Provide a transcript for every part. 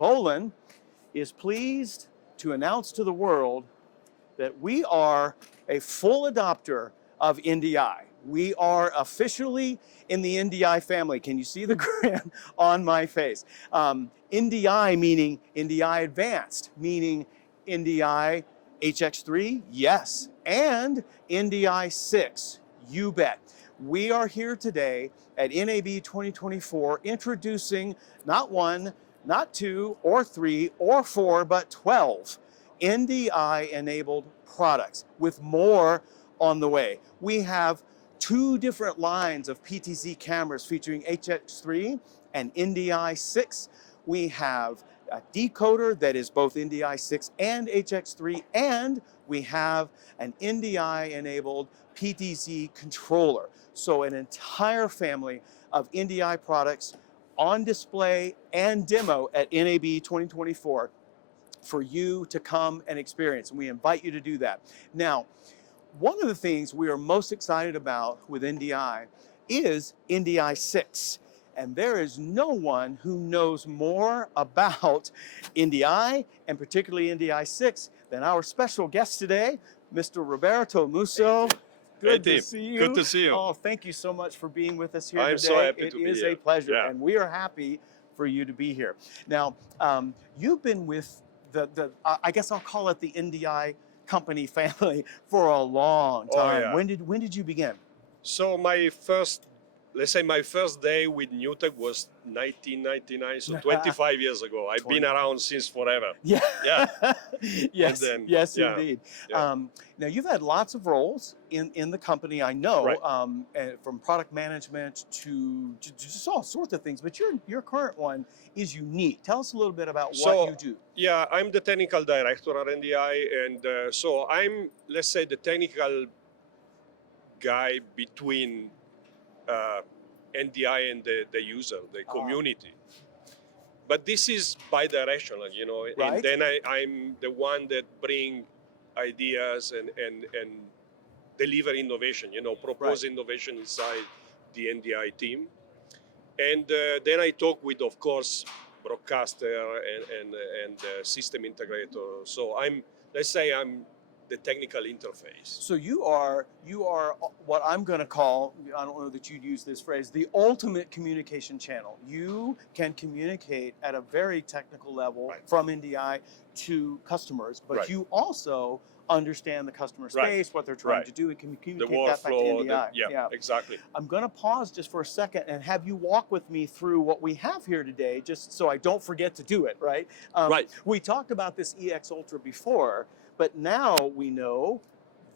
Bolin is pleased to announce to the world that we are a full adopter of NDI. We are officially in the NDI family. Can you see the grin on my face? NDI meaning NDI Advanced, meaning NDI HX3, yes, and NDI 6, you bet. We are here today at NAB 2024 introducing not one, not two, or three, or four, but 12 NDI-enabled products with more on the way. We have two different lines of PTZ cameras featuring HX3 and NDI 6. We have a decoder that is both NDI 6 and HX3, and we have an NDI-enabled PTZ controller. So an entire family of NDI products on display and demo at NAB 2024 for you to come and experience, and we invite you to do that. Now, one of the things we are most excited about with NDI is NDI 6. And there is no one who knows more about NDI, and particularly NDI 6, than our special guest today, Mr. Roberto Musso. Good to see you. Good to see you. Oh, thank you so much for being with us here I'm today. so happy to be here. It is a pleasure, Yeah. and we are happy for you to be here. Now, you've been with I guess I'll call it the NDI company family for a long time. Oh, yeah. When did you begin? So let's say my first day with NewTek was 1999, so 25 years ago. I've been around since forever. Yeah. Yeah. Yes. Then, yes, yeah. indeed. Yeah. Now you've had lots of roles in the company, I know, Right. and from product management to just all sorts of things. But your current one is unique. Tell us a little bit about what you do. Yeah, I'm the technical director at NDI, and so I'm, let's say, the technical guy between NDI and the user, the community. But this is bi-directional, you know, Right. and then I'm the one that bring ideas and deliver innovation, you know, propose Right. innovation inside the NDI team. And then I talk with, of course, broadcaster and system integrator. So let's say I'm the technical interface. So you are what I'm going to call, I don't know that you'd use this phrase, the ultimate communication channel. You can communicate at a very technical level Right. from NDI to customers, but Right. you also understand the customer Right. space, what they're trying Right. to do, and can The communicate that back to workflow, NDI. yeah, exactly. I'm going to pause just for a second and have you walk with me through what we have here today, just so I don't forget to do it, right? Right. We talked about this EX Ultra before, but now we know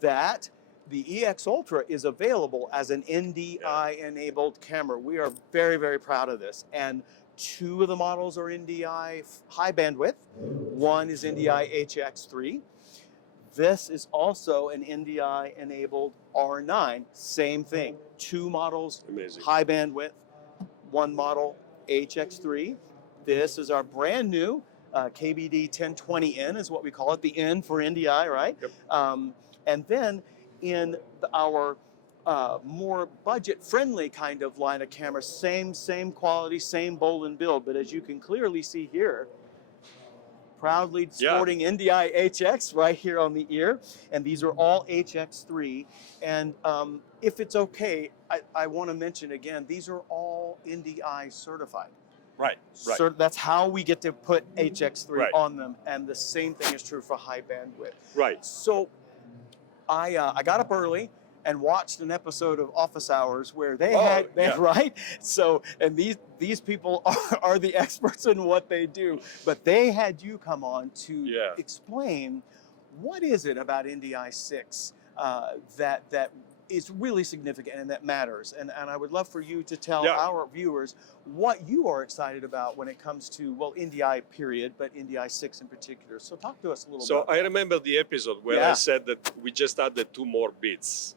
that the EX Ultra is available as an NDI-enabled camera. We are very, very proud of this. And two of the models are NDI high bandwidth. One is NDI HX3. This is also an NDI-enabled R9. Same thing. Two models, Amazing. high bandwidth. One model, HX3. This is our brand new KBD-1020N is what we call it, the N for NDI, right? Yep. And then in our more budget-friendly kind of line of cameras, same quality, same Bolin build, but as you can clearly see here, proudly sporting NDI HX right here on the ear, and these are all HX3. And if it's okay, I want to mention again, these are all NDI certified. Right, right. So that's how we get to put HX3 Right. on them, and the same thing is true for high bandwidth. Right. So I got up early and watched an episode of Office Hours where they had right. So and these people are the experts in what they do, but they had you come on to explain what is it about NDI 6 that is really significant and that matters. And I would love for you to tell our viewers what you are excited about when it comes to, well, NDI period, but NDI 6 in particular. So talk to us a little bit. So I remember the episode where I said that we just added 2 more bits.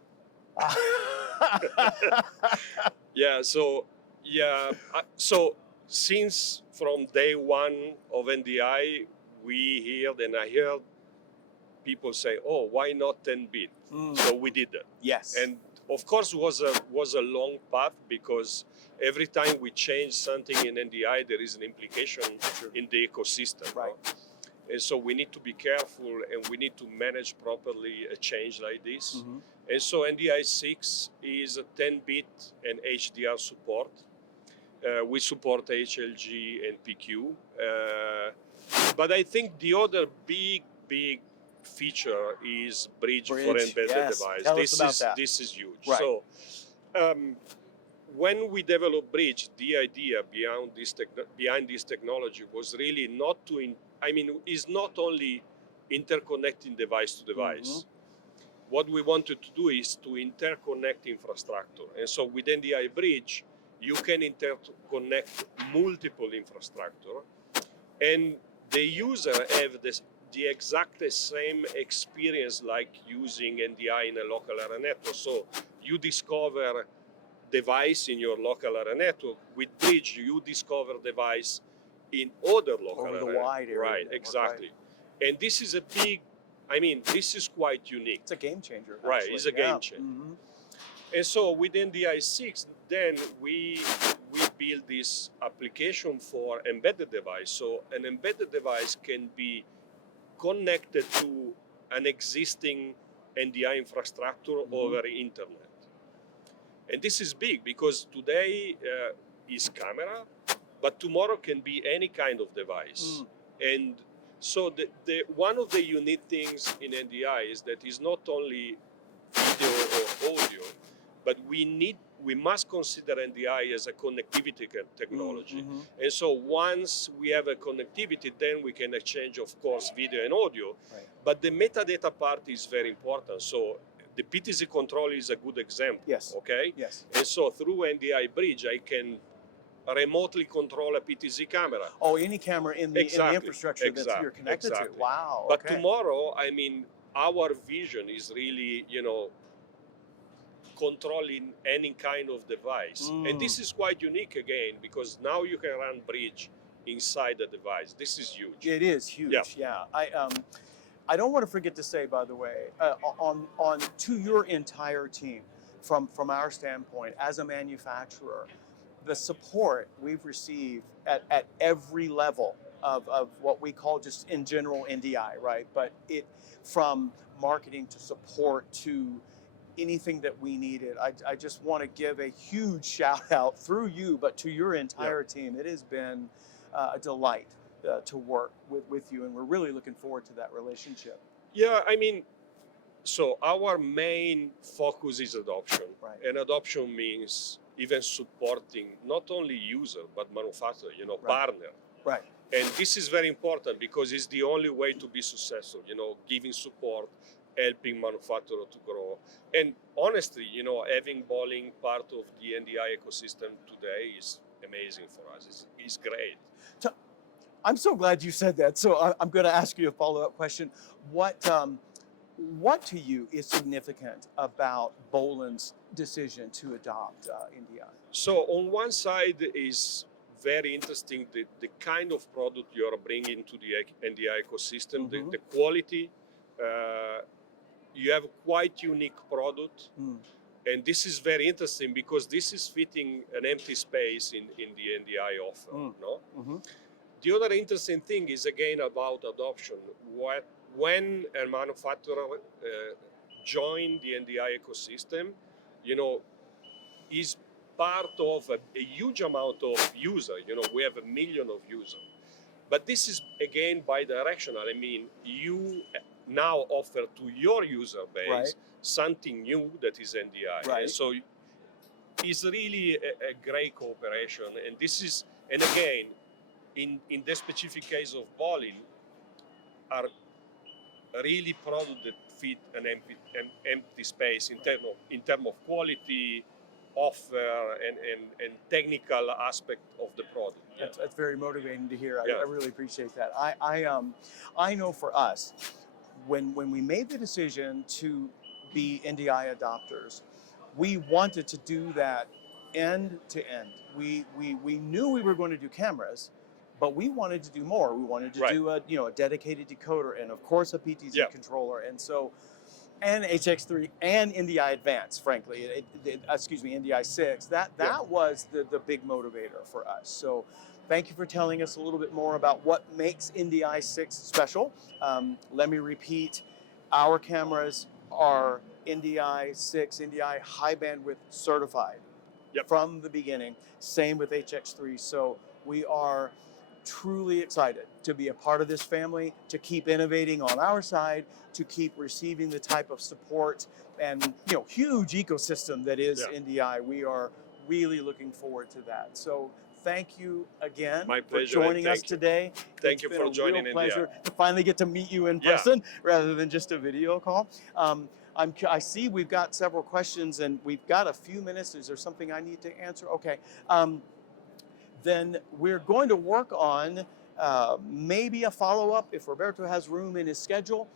So since from day one of NDI, I heard people say, oh, why not 10 bit? So we did that. Yes. And Of course, was a long path because every time we change something in NDI, there is an implication in the ecosystem. Right. And so we need to be careful and we need to manage properly a change like this. And so NDI 6 is a 10-bit and HDR support. We support HLG and PQ. But I think the other big feature is bridge for embedded device. Tell us about that. This is huge. Right. So when we developed bridge, the idea behind this technology was really not to, is not only interconnecting device to device. What we wanted to do is to interconnect infrastructure. And so with NDI Bridge, you can interconnect multiple infrastructure, and the user have the exact same experience like using NDI in a local area network. So you discover device in your local area network. With Bridge, you discover device in other local area. Over the wide area. Right, exactly. Right. And this is a big, this is quite unique. It's a game changer. Right, actually. it's a game changer. And so with NDI 6, then we build this application for embedded device. So an embedded device can be connected to an existing NDI infrastructure over internet. And this is big because today is camera, but tomorrow can be any kind of device. And so one of the unique things in NDI is that it's not only video or audio, but we must consider NDI as a connectivity technology. And so once we have a connectivity, then we can exchange, of course, video and audio. Right. But the metadata part is very important. So the PTZ controller is a good example. Yes. Okay? Yes. And so through NDI Bridge, I can remotely control a PTZ camera. Oh, any camera in the infrastructure that you're connected to. Wow. But tomorrow, our vision is really, controlling any kind of device. And this is quite unique again, because now you can run Bridge inside the device. This is huge. It is huge, yeah. I don't want to forget to say, by the way, on to your entire team, from our standpoint, as a manufacturer, the support we've received at every level of what we call just in general NDI, right? But from marketing to support to anything that we needed. I just want to give a huge shout out through you, but to your entire team. It has been a delight to work with you, and we're really looking forward to that relationship. Yeah, so our main focus is adoption. Right. And adoption means even supporting not only user, but manufacturer, partner. Right. And this is very important because it's the only way to be successful, giving support, helping manufacturer to grow. And honestly, having Bolin part of the NDI ecosystem today is amazing for us. It's great. I'm so glad you said that. So I'm going to ask you a follow-up question. What to you is significant about Bolin's decision to adopt NDI? So on one side is very interesting the kind of product you are bringing to the NDI ecosystem, the quality. You have a quite unique product, and this is very interesting because this is fitting an empty space in the NDI offer. No? The other interesting thing is again about adoption. When a manufacturer joins the NDI ecosystem, is part of a huge amount of users. We have 1 million of users. But this is again bi-directional. You now offer to your user base something new that is NDI. Right. And so it's really a great cooperation. And this is, and again, in the specific case of Bolin, are really products that fit an empty space in terms of quality, offer, and technical aspect of the product. That's very motivating to hear. I really appreciate that. I know for us, when we made the decision to be NDI adopters, we wanted to do that end to end. We knew we were going to do cameras, but we wanted to do more. We wanted to do a dedicated decoder and of course a PTZ controller. And so And HX3 and NDI Advanced, frankly, excuse me, NDI 6. That was the big motivator for us. So thank you for telling us a little bit more about what makes NDI 6 special. Let me repeat, our cameras are NDI 6, NDI high bandwidth certified from the beginning. Same with HX3. So we are truly excited to be a part of this family, to keep innovating on our side, to keep receiving the type of support and huge ecosystem that is NDI. We are really looking forward to that. So thank you again for joining us today. Thank you for joining NDI. It's been a real pleasure to finally get to meet you in person rather than just a video call. I see we've got several questions and we've got a few minutes. Is there something I need to answer? Okay. Then we're going to work on maybe a follow-up if Roberto has room in his schedule.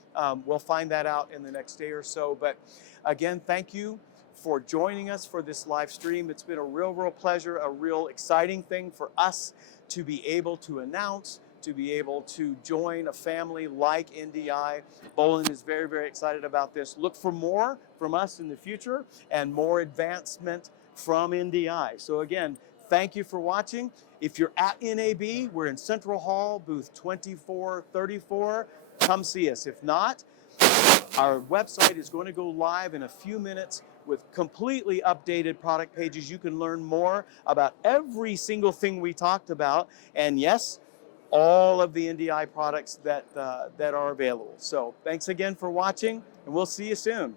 We'll find that out in the next day or so. But again, thank you for joining us for this live stream. It's been a real pleasure, a real exciting thing for us to be able to announce, to be able to join a family like NDI. Bolin is very excited about this. Look for more from us in the future and more advancement from NDI. So again, thank you for watching. If you're at NAB, we're in Central Hall, booth 2434. Come see us. If not, our website is going to go live in a few minutes with completely updated product pages. You can learn more about every single thing we talked about. And yes, all of the NDI products that are available. So thanks again for watching, and we'll see you soon.